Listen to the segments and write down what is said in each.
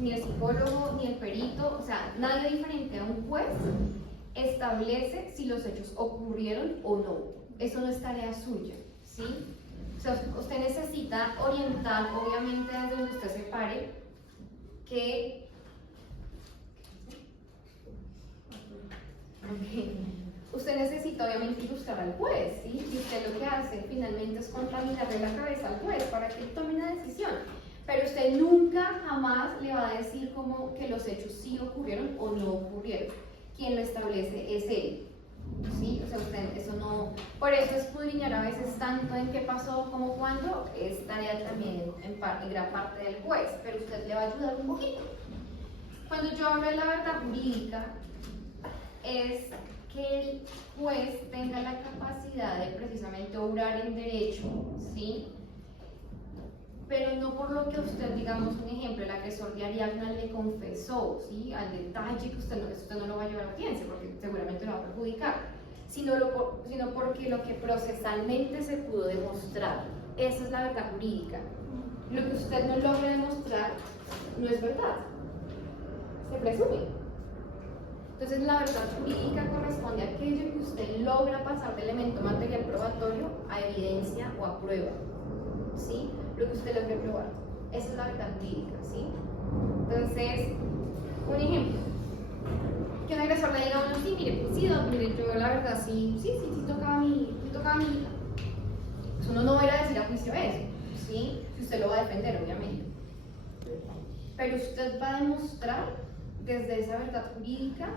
ni el psicólogo, ni el perito, o sea, nadie diferente a un juez establece si los hechos ocurrieron o no. Eso no es tarea suya, ¿sí? O sea, usted necesita orientar, obviamente, desde donde usted se pare, que... Usted necesita, obviamente, ilustrar al juez, ¿sí? Y usted lo que hace, finalmente, es contaminarle la cabeza al juez para que él tome una decisión. Pero usted nunca, jamás le va a decir como que los hechos sí ocurrieron o no ocurrieron. Quien lo establece es él, ¿sí? O sea, usted, eso no... Por eso escudriñar a veces tanto en qué pasó como cuándo es tarea también en gran parte del juez, pero usted le va a ayudar un poquito. Cuando yo hablo de la verdad jurídica, es que el juez tenga la capacidad de precisamente obrar en derecho, ¿sí? Pero no por lo que usted, digamos, un ejemplo, el agresor de Ariadna le confesó, ¿sí? Al detalle que usted no lo va a llevar a audiencia, porque seguramente lo va a perjudicar, sino porque lo que procesalmente se pudo demostrar, esa es la verdad jurídica. Lo que usted no logra demostrar no es verdad, se presume. Entonces, la verdad jurídica corresponde a aquello que usted logra pasar de elemento material probatorio a evidencia o a prueba, ¿sí? Lo que usted logra probar. Esa es la verdad jurídica, ¿sí? Entonces, un ejemplo. Que un agresor le diga a uno, sí, mire, sí, mire, yo la verdad sí tocaba a mi hija. Pues uno no va a ir a decir a juicio eso, ¿sí? Si usted lo va a defender, obviamente. Pero usted va a demostrar desde esa verdad jurídica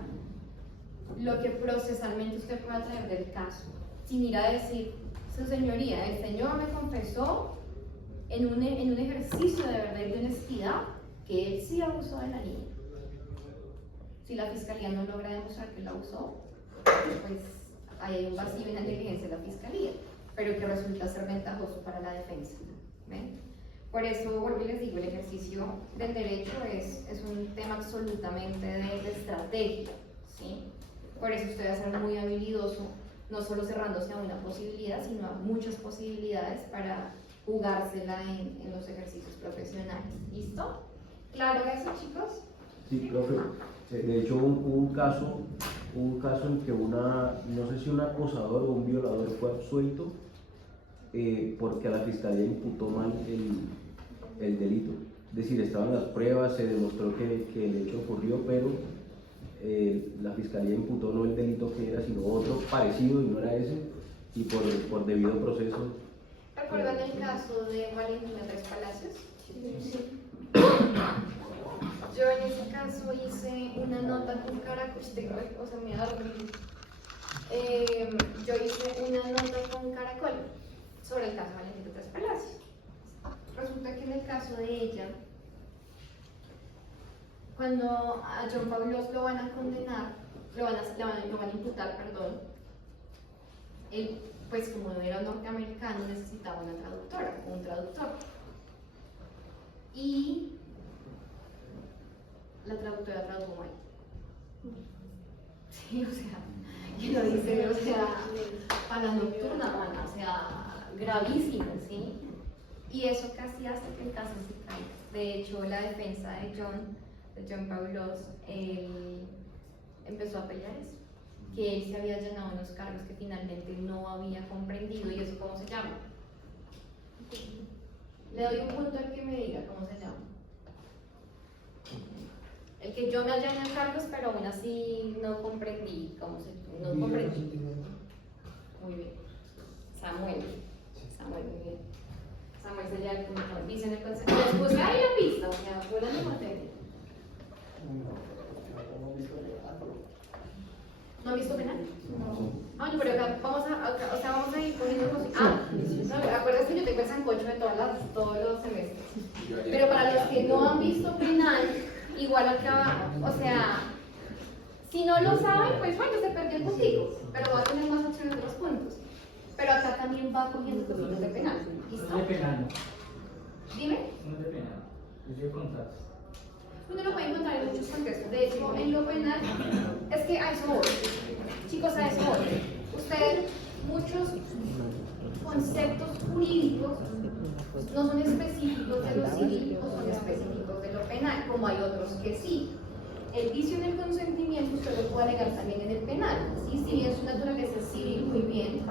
lo que procesalmente usted pueda traer del caso, sin ir a decir, su señoría, el señor me confesó en un ejercicio de verdad y de honestidad que él sí abusó de la niña. Si la fiscalía no logra demostrar que la abusó, pues ahí hay un vacío en la negligencia de la fiscalía, pero que resulta ser ventajoso para la defensa. ¿Ven? Por eso, vuelvo y les digo, el ejercicio del derecho es un tema absolutamente de estrategia, ¿sí? Por eso usted debe ser muy habilidoso, no solo cerrándose a una posibilidad, sino a muchas posibilidades para jugársela en los ejercicios profesionales. ¿Listo? ¿Claro eso, chicos? Sí, profe. De hecho, hubo un caso en que no sé si un acosador o un violador fue absuelto porque a la fiscalía imputó mal el delito. Es decir, estaban las pruebas, se demostró que el hecho ocurrió, pero la fiscalía imputó no el delito que era, sino otro parecido y no era ese, y por debido proceso. ¿Recuerdan el caso de Valentina Tres Palacios? Sí. Yo en ese caso hice una nota con Caracol, o sea, me dormí. Yo hice una nota con Caracol sobre el caso de Valentina Tres Palacios. Resulta que en el caso de ella, cuando a John Pablos lo van a condenar, lo van a imputar, perdón, él, pues como era norteamericano, necesitaba una traductora, un traductor. Y la traductora tradujo mal. Sí, o sea, y lo dice, o sea, para la nocturna, mana, o sea, gravísimo, ¿sí? Y eso casi hace que el caso se caiga. De hecho, la defensa de John Pablos, él empezó a pelear eso, que él se había llenado unos cargos que finalmente no había comprendido. ¿Y eso cómo se llama? Le doy un punto al que me diga cómo se llama. El que yo me haya en cargos, pero aún así no comprendí cómo se no comprendí. Muy bien. Samuel, muy bien. Samuel sería el que me dice en el consejo. Les puse ahí la pista, o sea, fue la misma técnica. ¿No han visto penal? No. Bueno, pero acá vamos a ir poniendo cosas. Acuérdense que yo tengo el sancocho de todos los semestres. Pero para los que no han visto penal, igual acá, o sea, si no lo saben, pues bueno, se perdió el puntico, pero va a tener más opciones de los puntos. Pero acá también va cogiendo cositas de penal. ¿Listo? No es de penal. Dime. No es de penal, es de contratos. Uno lo puede encontrar en muchos contextos. De hecho, en lo penal, es que a eso voy. Chicos, a eso voy. Ustedes, muchos conceptos jurídicos no son específicos de lo civil o son específicos de lo penal, como como hay otros que sí. El vicio en el consentimiento usted lo puede alegar también en el penal, ¿sí? Si bien su naturaleza es civil, muy bien,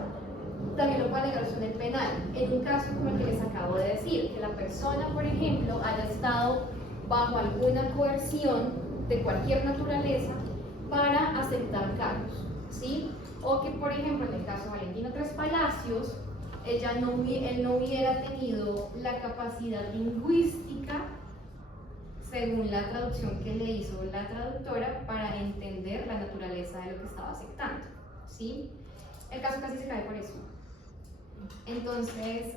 también lo puede alegar en el penal. En un caso como el que les acabo de decir, que la persona, por ejemplo, haya estado bajo alguna coerción de cualquier naturaleza para aceptar cargos, ¿sí? O que, por ejemplo, en el caso de Valentino Tres Palacios, él no hubiera tenido la capacidad lingüística, según la traducción que le hizo la traductora, para entender la naturaleza de lo que estaba aceptando, ¿sí? El caso casi se cae por eso. Entonces,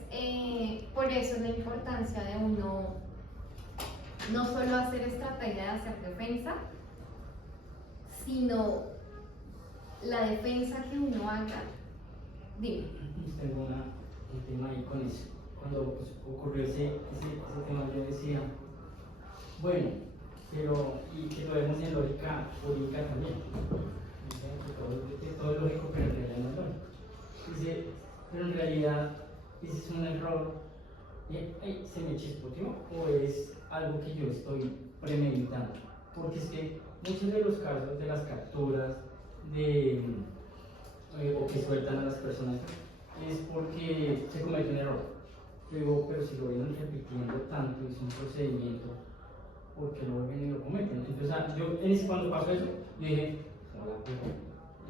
por eso es la importancia de uno no solo hacer estrategia de hacer defensa, sino la defensa que uno haga. Dime. Tengo un tema ahí con eso. Cuando pues, ocurrió ese tema, yo decía, bueno, pero y que lo vemos en lógica jurídica también. Dice que todo es lógico, pero en realidad no es lógico. Dice, pero en realidad, ese es un error. ¿Se me chispoteó o es algo que yo estoy premeditando? Porque es que muchos de los casos de las capturas o que sueltan a las personas es porque se comete un error. Yo digo, pero si lo vienen repitiendo tanto, es un procedimiento, ¿por qué no vuelven y lo cometen? Entonces, cuando pasó eso, yo dije, hola, pero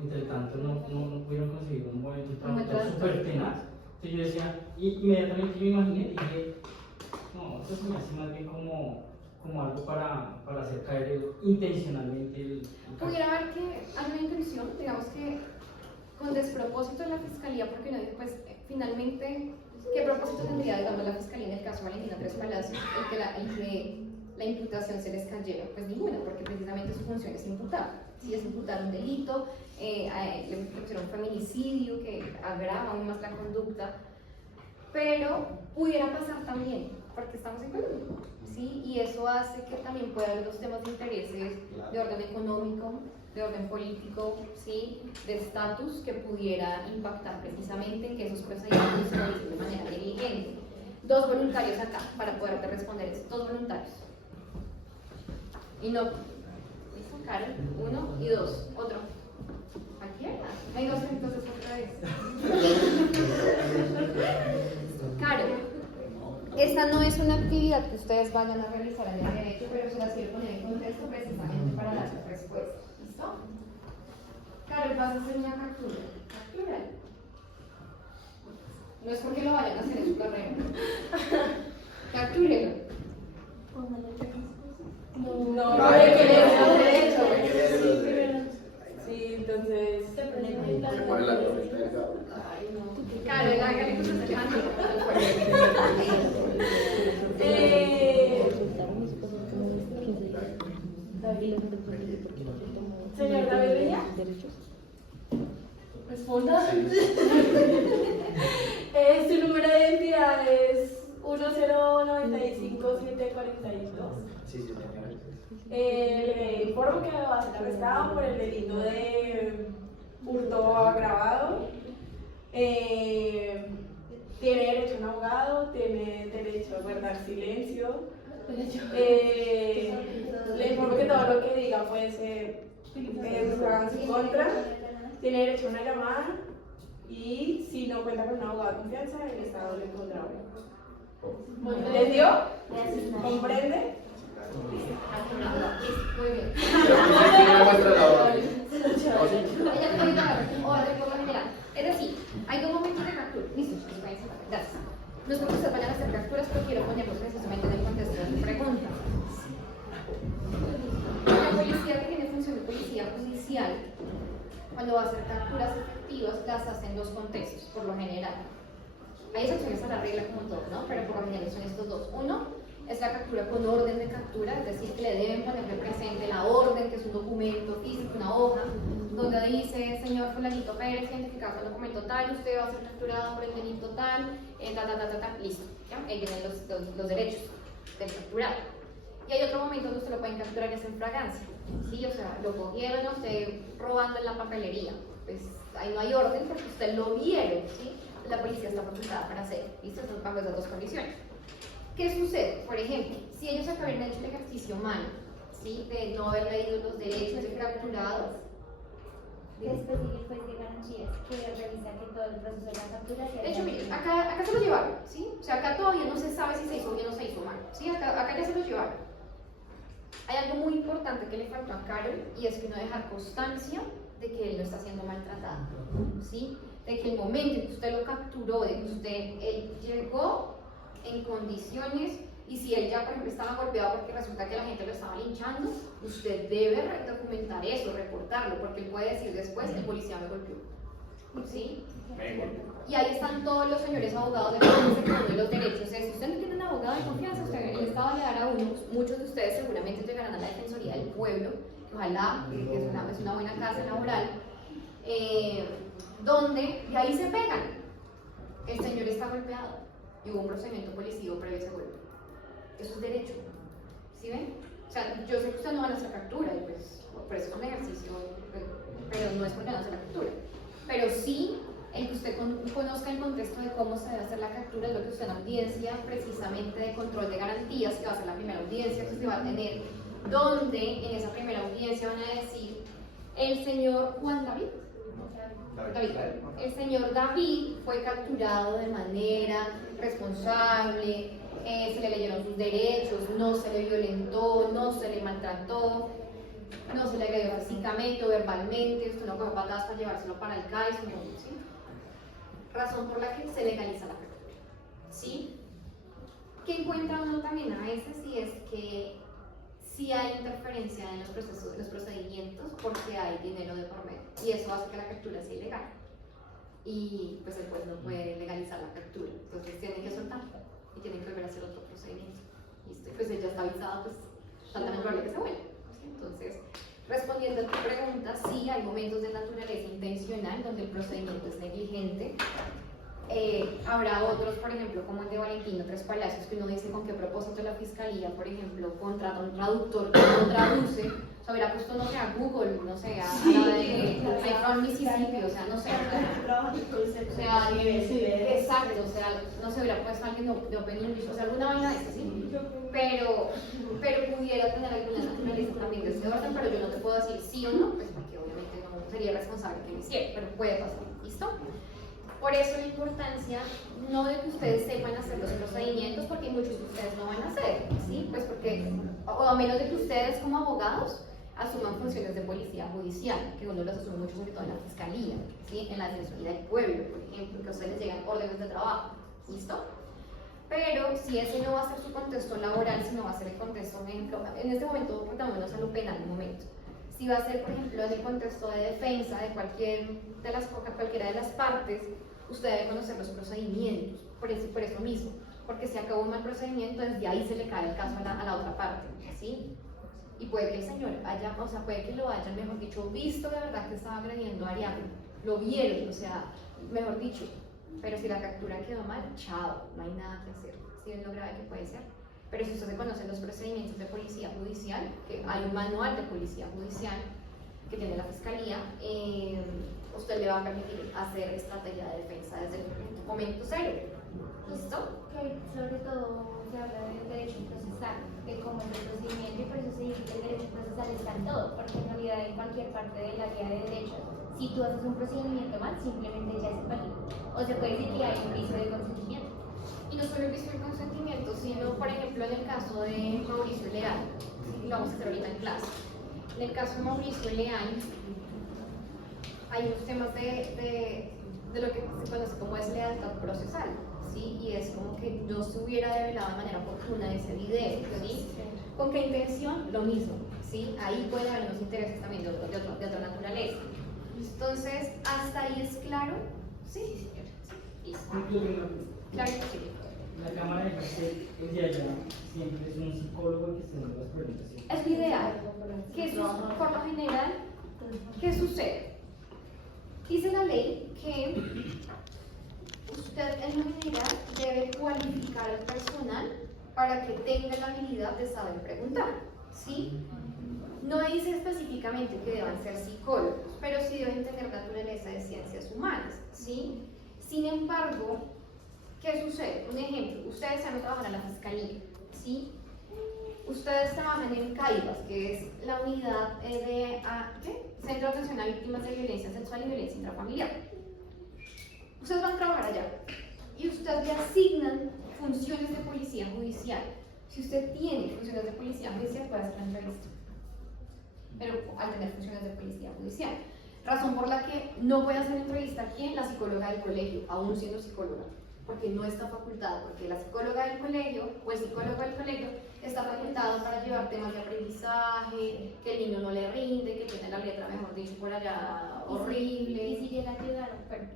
entre tanto no pudieron conseguir un buen traductor súper tenaz. Entonces yo decía, inmediatamente yo me imaginé y dije, no, esto se me hace más bien como algo para hacer caer intencionalmente el caso. Pudiera haber que hay una intención, digamos que con despropósito en la fiscalía, porque no dice, pues finalmente, ¿qué propósito tendría, digamos, la fiscalía en el caso de Valentina Tres Palacios, el que la imputación se les cayera? Pues ninguna, porque precisamente su función es imputar. Si es imputar un delito, le pusieron un feminicidio que agrava aún más la conducta, pero pudiera pasar también, porque estamos en Colombia, ¿sí? Y eso hace que también pueda haber los temas de intereses de orden económico, de orden político, ¿sí? De estatus, que pudiera impactar precisamente en que esos procedimientos se realicen de manera diligente. 2 voluntarios acá para poderte responder eso, 2 voluntarios. Y no, ¿listo? Karen, 1 y 2, otro. Aquí hay 2, entonces otra vez. Karen, esta no es una actividad que ustedes vayan a realizar en el derecho, pero se las quiero poner en contexto precisamente para dar su respuesta. ¿Listo? Karen, vas a hacer una captura. Captura. No es porque lo vayan a hacer en su carrera. Captúrelo. No, requerimos derecho. Sí, entonces. Karen, hágale que se te levante. Señor David Viña, responda. Su número de identidad es 1095742. Sí, señor. Le informo que va a ser arrestado por el delito de hurto agravado. Tiene derecho a un abogado, tiene derecho a guardar silencio. Le informo que todo lo que diga puede ser juzgado en su contra. Tiene derecho a una llamada y si no cuenta con un abogado de confianza, el Estado le pondrá uno. ¿Entendió? ¿Comprende? Muy bien. Es decir, hay 2 momentos de captura. Listo, gracias. No es porque ustedes vayan a hacer capturas, pero quiero ponerlos precisamente en el contexto de su pregunta. La policía, que tiene función de policía judicial, cuando va a hacer capturas efectivas, las hace en 2 contextos, por lo general. Hay excepciones a la regla como todo, ¿no? Pero por lo general son estos 2. Uno es la captura con orden de captura, es decir, que le deben poner presente la orden, que es un documento físico, una hoja, donde dice, señor fulanito Pérez, identificado con documento tal, usted va a ser capturado por el delito tal, listo, ¿ya? Ahí vienen los derechos del capturado. Y hay otro momento donde usted lo pueden capturar, que es en fragancia, ¿sí? O sea, lo cogieron a usted robando en la papelería, pues ahí no hay orden porque usted lo vieron, ¿sí? La policía está facultada para hacerlo, ¿listo? Son bajo esas 2 condiciones. ¿Qué sucede? Por ejemplo, si ellos acaban hecho el ejercicio mal, ¿sí? De no haber leído los derechos, de capturados. Después sigue el juez de garantías que revisa que todo el proceso de la captura sea. De hecho, miren, acá se lo llevaron, ¿sí? O sea, acá todavía no se sabe si se hizo bien o se hizo mal, ¿sí? Acá ya se lo llevaron. Hay algo muy importante que le faltó a Carol y es que no dejar constancia de que él no está siendo maltratado, ¿sí? De que el momento en que usted lo capturó, de que él llegó en condiciones y si él ya, por ejemplo, estaba golpeado porque resulta que la gente lo estaba linchando, usted debe documentar eso, reportarlo, porque él puede decir después que el policía me golpeó, ¿sí? Y ahí están todos los señores abogados de los derechos. Si usted no tiene un abogado de confianza, el Estado le dará uno. Muchos de ustedes seguramente llegarán a la Defensoría del Pueblo, que ojalá, que es una buena casa laboral, donde, y ahí se pegan. El señor está golpeado y hubo un procedimiento policivo previo a ese golpe. Eso es derecho. ¿Sí ven? O sea, yo sé que ustedes no van a hacer captura, y pues, por eso es un ejercicio, pero no es porque no hace la captura. Pero sí, el que usted conozca el contexto de cómo se debe hacer la captura es lo que usted en la audiencia precisamente de control de garantías, que va a ser la primera audiencia que se va a tener, donde en esa primera audiencia van a decir el señor Juan David. El señor David fue capturado de manera responsable, se le leyeron sus derechos, no se le violentó, no se le maltrató, no se le agredió físicamente o verbalmente, usted no cogió patadas para llevárselo para el CAIS, ¿sí? Razón por la que se legaliza la captura, ¿sí? ¿Qué encuentra uno también a veces? Y es que sí hay interferencia en los procesos, en los procedimientos, porque hay dinero de por medio, y eso hace que la captura sea ilegal, y pues el juez no puede legalizar la captura, entonces tienen que soltarla y tienen que volver a hacer otro procedimiento. ¿Listo? Pues él ya está avisado, pues falta probable que se vuelva. ¿Sí? Entonces, respondiendo a tu pregunta, sí hay momentos de naturaleza intencional donde el procedimiento es negligente. Habrá otros, por ejemplo, como el de Valentino Tres Palacios, que uno dice con qué propósito la fiscalía, por ejemplo, contrata un traductor que no traduce, o sea, hubiera puesto, no sé, a Google, no sé, a la de from Mississippi, o sea, no sé, o sea, exacto, o sea, no se hubiera puesto a alguien de Open English, o sea, alguna vaina de eso, ¿sí? Pero pudiera tener alguna naturaleza también de ese orden, pero yo no te puedo decir sí o no, pues porque obviamente no sería responsable que lo hiciera, pero puede pasar, ¿listo? Por eso la importancia, no de que ustedes sepan hacer los procedimientos, porque muchos de ustedes no van a hacer, ¿sí? Pues porque, o a menos de que ustedes como abogados asuman funciones de policía judicial, que uno las asume mucho sobre todo en la fiscalía, ¿sí? En la Defensoría del Pueblo, por ejemplo, que a ustedes les llegan órdenes de trabajo, ¿listo? Pero si ese no va a ser su contexto laboral, sino va a ser el contexto, en este momento, portámonos a lo penal un momento. Si va a ser, por ejemplo, en el contexto de defensa de cualquiera de las partes, usted debe conocer los procedimientos, por eso mismo, porque si acabó un mal procedimiento, desde ahí se le cae el caso a la otra parte, ¿sí? Y puede que el señor haya, o sea, puede que lo hayan, mejor dicho, visto de verdad que estaba agrediendo a Ariadna, lo vieron, o sea, mejor dicho, pero si la captura quedó mal, chao, no hay nada que hacer, ¿sí ven lo grave que puede ser? Pero si usted se conoce los procedimientos de policía judicial, que hay un manual de policía judicial que tiene la fiscalía, usted le va a permitir hacer estrategia de defensa desde el momento cero. ¿Listo? Que sobre todo se habla del derecho procesal, de cómo es el procedimiento, y por eso se dice que el derecho procesal está en todo, porque en realidad en cualquier parte del área de derecho, si tú haces un procedimiento mal, simplemente ya es inválido. O se puede decir que hay un vicio de consentimiento. Y no solo el vicio de consentimiento, sino, por ejemplo, en el caso de Mauricio Leal, ¿sí? Lo vamos a hacer ahorita en clase. En el caso de Mauricio Leal, hay unos temas de lo que se conoce como es lealtad procesal, ¿sí? Y es como que no se hubiera develado de manera oportuna ese video, ¿sí? ¿Con qué intención? Lo mismo, ¿sí? Ahí pueden haber unos intereses también de otra naturaleza. Entonces, ¿hasta ahí es claro? Sí, listo. Claro que sí. La Cámara de Castellón, el de allá, siempre es un psicólogo que esté dando las preguntas. ¿Sí? Es lo ideal. Por lo general, ¿qué sucede? Dice la ley que usted en lo general debe cualificar al personal para que tenga la habilidad de saber preguntar, ¿sí? No dice específicamente que deban ser psicólogos, pero sí deben tener naturaleza de ciencias humanas, ¿sí? Sin embargo, ¿qué sucede? Un ejemplo, ustedes van a trabajar en la fiscalía, ¿sí? Ustedes trabajan en CAIVAS, que es la unidad Centro de Atención a Víctimas de Violencia Sexual y Violencia Intrafamiliar. Ustedes van a trabajar allá y ustedes le asignan funciones de policía judicial. Si usted tiene funciones de policía judicial, puede hacer la entrevista, pero al tener funciones de policía judicial. Razón por la que no puede hacer entrevista aquí en la psicóloga del colegio, aún siendo psicóloga, porque no está facultada, porque la psicóloga del colegio o el psicólogo del colegio está facultado para llevar temas de aprendizaje, que el niño no le rinde, que tiene la letra, mejor dicho, por allá horrible. Y si llega a llegar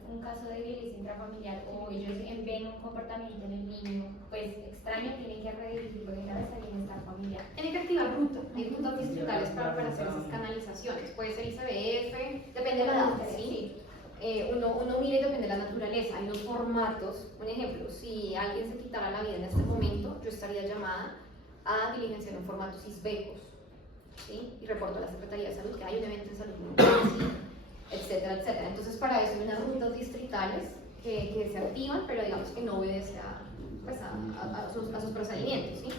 un caso de violencia intrafamiliar o ellos ven un comportamiento en el niño pues extraño, tienen que redirigirlo de cabeza al bienestar familiar. Tiene que activar ruta, hay rutas distritales para hacer esas canalizaciones. Puede ser ICBF, depende de la edad, ¿sí? Uno mira y depende de la naturaleza. Hay unos formatos, un ejemplo, si alguien se quitara la vida en este momento, yo estaría llamada a diligenciar un formato CISBECOS, ¿sí? Y reporto a la Secretaría de Salud que hay un evento en salud mental, ¿sí? Etcétera, etcétera. Entonces, para eso hay unas rutas distritales que se activan, pero digamos que no obedece a sus procedimientos, ¿sí?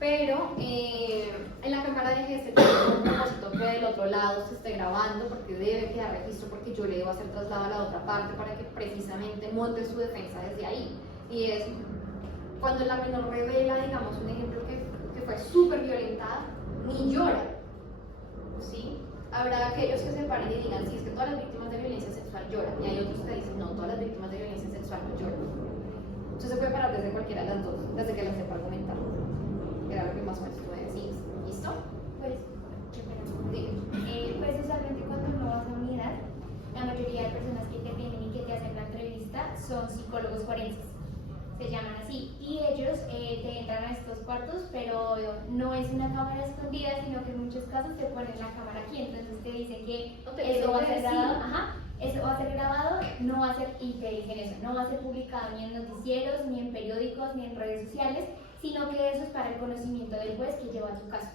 Pero en la cámara de gestión tenemos un propósito que del otro lado se esté grabando, porque debe quedar registro, porque yo le debo hacer traslado a la otra parte para que precisamente monte su defensa desde ahí. Y es cuando la menor revela, digamos, un ejemplo que fue súper violentada, ni llora, ¿sí? Habrá aquellos que se paren y digan, sí, es que todas las víctimas de violencia sexual lloran, y hay otros que dicen, no, todas las víctimas de violencia sexual no lloran. Entonces se puede parar desde cualquiera de las dos, desde que la sepa argumentar. Era lo que más o menos tú me decías. ¿Listo? Pues, pues usualmente cuando uno va a una unidad, la mayoría de personas que te vienen y que te hacen la entrevista son psicólogos forenses, se llaman así, y ellos te entran a estos cuartos, pero no es una cámara escondida, sino que en muchos casos te ponen la cámara aquí, entonces te dicen que eso va a ser grabado, eso va a ser grabado, no va a ser, y te dicen eso, no va a ser publicado ni en noticieros, ni en periódicos, ni en redes sociales, sino que eso es para el conocimiento del juez que lleva tu caso.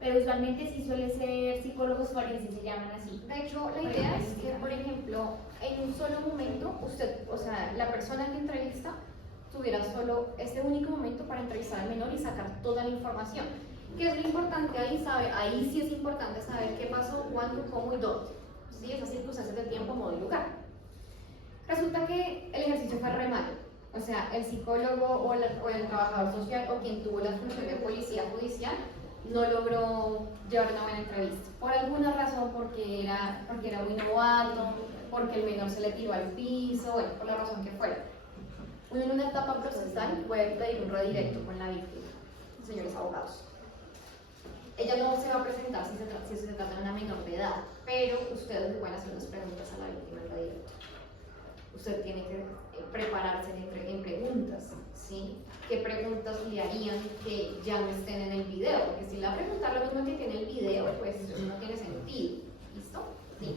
Pero usualmente sí suele ser psicólogos forenses, se llaman así. De hecho, la idea es que, por ejemplo, en un solo momento, usted, o sea, la persona que entrevista, tuviera solo este único momento para entrevistar al menor y sacar toda la información. ¿Qué es lo importante ahí? Ahí sí es importante saber qué pasó, cuándo, cómo y dónde. ¿Sí? Esas circunstancias de tiempo, modo y lugar. Resulta que el ejercicio fue re malo. O sea, el psicólogo o el trabajador social o quien tuvo la función de policía judicial no logró llevar una buena entrevista. Por alguna razón, porque era muy novato, porque el menor se le tiró al piso, bueno, por la razón que fuera. Uno en una etapa procesal puede pedir un redirecto con la víctima, señores abogados. Ella no se va a presentar si se trata de una menor de edad, pero ustedes le pueden hacer unas preguntas a la víctima en redirecto. Usted tiene que prepararse en preguntas, ¿sí? ¿Qué preguntas le harían que ya no estén en el video? Porque si le va a preguntar lo mismo que tiene el video, pues eso no tiene sentido. ¿Listo? ¿Sí?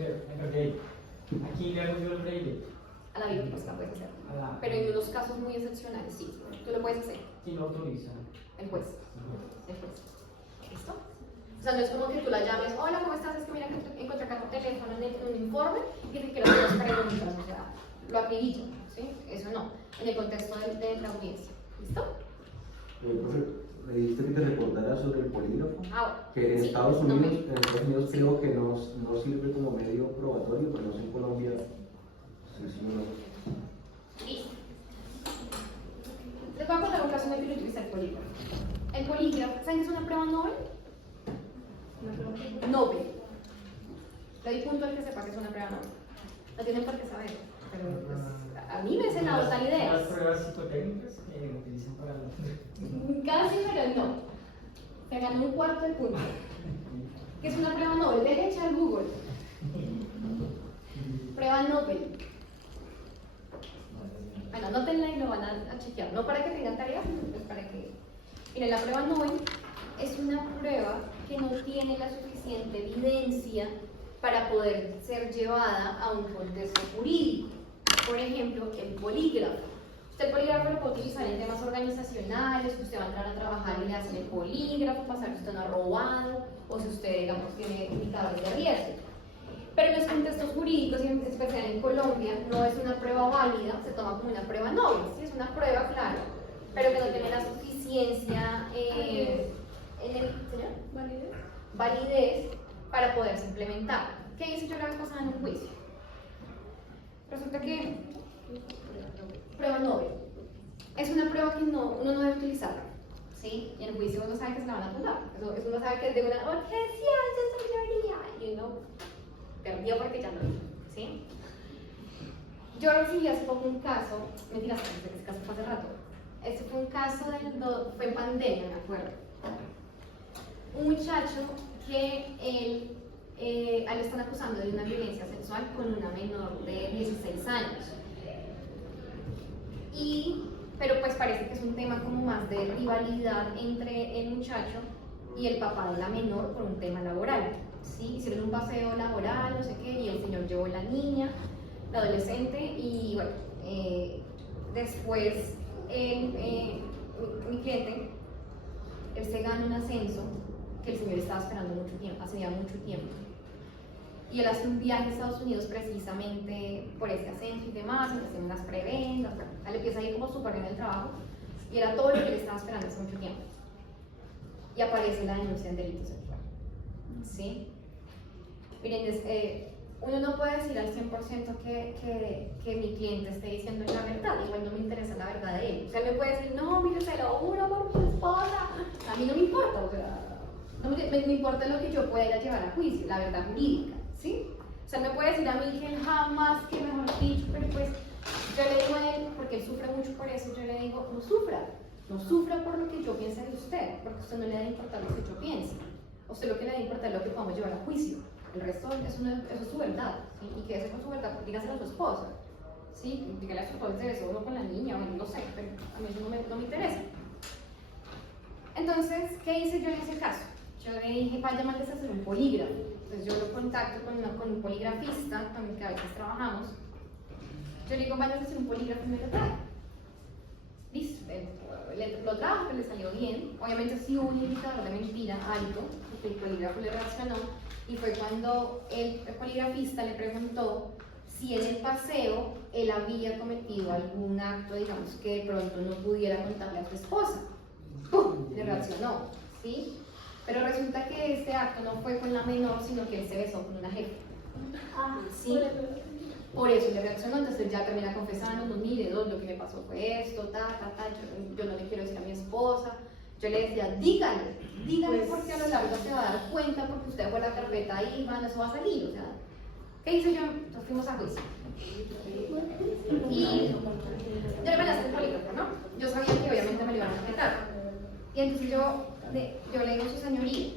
¿A quién le hago yo el redirecto? A la víctima se la puedes hacer. Pero en unos casos muy excepcionales, sí. Tú lo puedes hacer. ¿Quién lo autoriza? El juez. El juez. ¿Listo? O sea, no es como que tú la llames, hola, ¿cómo estás? Es que mira que encontré acá tu teléfono en un informe y te quiero hacer las preguntas. O sea, lo acribillo, ¿sí? Eso no, en el contexto de la audiencia. ¿Listo? Profe, me dijiste que te recordara sobre el polígrafo, que en sí, Estados Unidos creo que no sirve como medio probatorio, pero no sé en Colombia. Sí, no. Listo. Les voy a contar un caso en el que yo utilicé el polígrafo. El polígrafo, ¿saben qué es una prueba Nobel? Nobel. Le doy punto al que sepa que es una prueba Nobel. No tienen por qué saber, pero pues, a mí me la botan ideas. Las pruebas psicotécnicas que utilizan para la... Casi, pero no. Se ganó un cuarto de punto. ¿Qué es una prueba Nobel? Derecha al Google. Prueba Nobel. Bueno, anótenla y lo van a chequear. No para que tengan tareas, pues para que... Miren, la prueba Nobel es una prueba que no tiene la suficiente evidencia para poder ser llevada a un contexto jurídico. Por ejemplo, el polígrafo. Usted el polígrafo lo puede utilizar en temas organizacionales, que usted va a entrar a trabajar y le hacen el polígrafo, pasar que usted no ha robado, o si usted, digamos, tiene indicadores de riesgo. Pero en los contextos jurídicos, y en especial en Colombia, no es una prueba válida, se toma como una prueba noble, ¿sí? Es una prueba, claro, pero que no tiene la suficiencia validez para poderse implementar. ¿Qué hice yo la vez pasada en un juicio? Resulta que prueba noble es una prueba que uno no debe utilizarla, ¿sí? Y en el juicio uno sabe que se la van a tumbar, eso uno sabe que es de una objeción de señoría, y uno perdió porque ya no dijo, ¿sí? Yo recibí hace poco un caso, mentiras, ese caso fue hace rato. Este fue un caso fue en pandemia, me acuerdo. Un muchacho que a él lo están acusando de una violencia sexual con una menor de 16 años. Pero pues parece que es un tema como más de rivalidad entre el muchacho y el papá de la menor por un tema laboral. ¿Sí? Hicieron un paseo laboral, no sé qué, y el señor llevó a la niña, la adolescente, y bueno, después mi cliente, él se gana un ascenso que el señor estaba esperando mucho tiempo, hace ya mucho tiempo. Y él hace un viaje a Estados Unidos precisamente por ese ascenso y demás, y hacen unas preventas, bueno, él empieza a ir como súper bien el trabajo, y era todo lo que él estaba esperando hace mucho tiempo. Y aparece la denuncia en delito sexual. ¿Sí? Miren, uno no puede decir al 100% que mi cliente esté diciendo la verdad, igual no me interesa la verdad de él. O sea, él me puede decir, no, mire, se lo juro por mi esposa. A mí no me importa, o sea, no me importa lo que yo pueda ir a llevar a juicio, la verdad jurídica, ¿sí? O sea, me puede decir a mí que él jamás, que mejor dicho, pero pues yo le digo a él, porque él sufre mucho por eso, yo le digo, no sufra por lo que yo piense de usted, porque a usted no le debe importar lo que yo piense. A usted lo que le debe importar es lo que podamos llevar a juicio. El resto, eso es su verdad, ¿sí? Y quédese con su verdad, dígaselo a su esposa, ¿sí? Dígale a su esposa de eso, o con la niña, o no sé, pero a mí eso no me interesa. Entonces, ¿qué hice yo en ese caso? Yo le dije, vaya, mandes a hacer un polígrafo. Entonces yo lo contacto con un poligrafista, con el que a veces trabajamos. Yo le digo, vaya a hacer un polígrafo y me lo trae. Listo, lo trajo, pero le salió bien. Obviamente sí hubo un indicador de mentira alto, porque el polígrafo le reaccionó. Y fue cuando el poligrafista le preguntó si en el paseo él había cometido algún acto, digamos, que de pronto no pudiera contarle a su esposa. ¡Pum! Le reaccionó, ¿sí? Pero resulta que este acto no fue con la menor, sino que él se besó con una jefa. ¿Sí? Por eso le reaccionó, entonces ya termina confesando, no, mire, lo que me pasó fue esto, yo no le quiero decir a mi esposa. Yo le decía, dígale porque a lo largo se va a dar cuenta, porque usted fue la carpeta ahí, bueno, eso va a salir, o sea. ¿Qué hice yo? Nos fuimos a juicio. Y yo le mandé a hacer el polígrafo, ¿no? Yo sabía que obviamente me lo iban a respetar. Y entonces yo le digo a su señoría,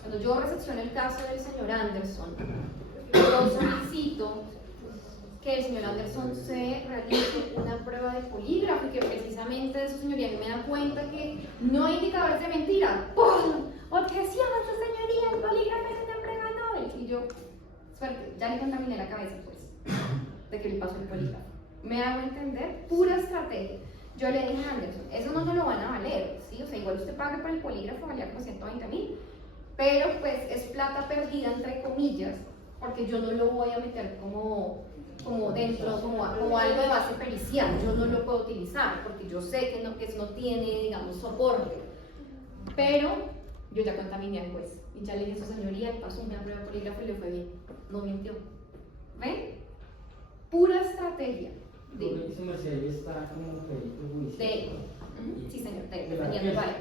cuando yo recepciono el caso del señor Anderson, yo solicito que el señor Anderson se realice una prueba de polígrafo y que precisamente de su señoría me da cuenta que no hay indicadores de mentira. ¡Pum! Objeción, su señoría, el polígrafo es una prueba Nobel. Y yo, suerte, ya le contaminé la cabeza, pues, de que le pasó el polígrafo. Me hago entender, pura estrategia. Yo le dije a Anderson, eso no se lo van a valer, ¿sí? O sea, igual usted paga por el polígrafo, valía como 120.000, pero pues es plata perdida, entre comillas, porque yo no lo voy a meter como dentro, como algo de base pericial, yo no lo puedo utilizar, porque yo sé que eso no tiene, digamos, soporte. Pero yo ya contaminé al juez, y ya le dije a su señoría, pasó una prueba de polígrafo y le fue bien, no mintió. ¿Ven? Pura estrategia. Lo que dice Mercedes está como perito judicial. Sí, señor, defendiendo a él.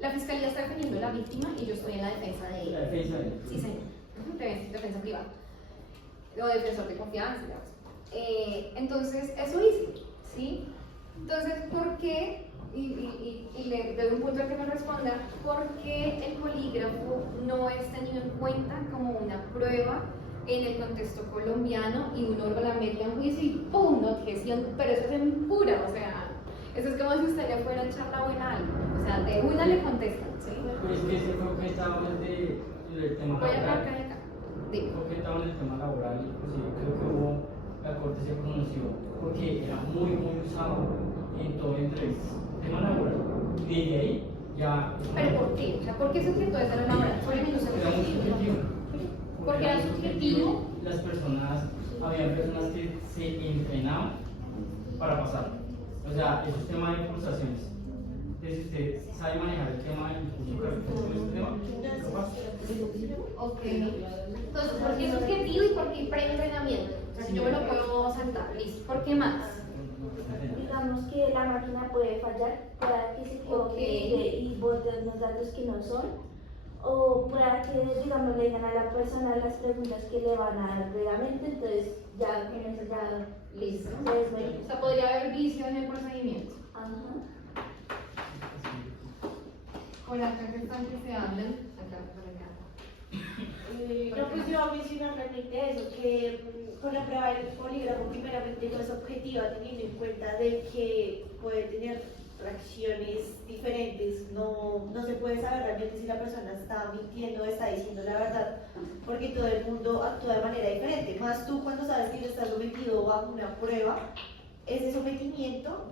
La fiscalía está defendiendo a la víctima y yo estoy en la defensa de ella. La defensa de él. Sí, señor. Defensa privada. O defensor de confianza, digamos. Entonces, eso hice, ¿sí? Entonces, ¿por qué? Y le doy un punto al que me responda, ¿por qué el polígrafo no es tenido en cuenta como una prueba en el contexto colombiano y uno lo la mete en juicio y ¡pum! Objeción, pero eso es en pura, o sea, eso es como si usted le fuera a echar la buena a algo, o sea, de una le contestan, ¿sí? Pues que se fue objetado desde el tema Voy a laboral. acá y acá. Dime. Fue objetado en el tema laboral, inclusive creo que la corte se pronunció porque era muy usado en todo el tema laboral. Y desde ahí ya. ¿Pero por qué? O sea, ¿por qué se objetó de tema laboral? Por el minuto Era muy subjetivo. Porque era subjetivo. Las personas, había personas que se entrenaban para pasar. O sea, eso es tema de pulsaciones. Entonces, si usted sabe manejar el tema del impulso gravitatorio en este tema, capaz. Ok. Entonces, ¿por qué es subjetivo y por qué pre-entrenamiento? O sea, yo me lo puedo saltar, listo. ¿Por qué más? Digamos que la máquina puede fallar, pueda que se equivoque Ok. y bote unos datos que no son, o pueda que, digamos, le digan a la persona las preguntas que le van a dar previamente, entonces ya con eso ya Listo. se desvela. O sea, podría haber vicio en el procedimiento. Ajá. Por acá que están que se hablan. Acá, por acá. No, pues yo mencionar realmente eso, que con la prueba del polígrafo primeramente no es objetiva teniendo en cuenta de que puede tener reacciones diferentes, no se puede saber realmente si la persona está mintiendo o está diciendo la verdad, porque todo el mundo actúa de manera diferente, más tú cuando sabes que ya estás sometido bajo una prueba, ese sometimiento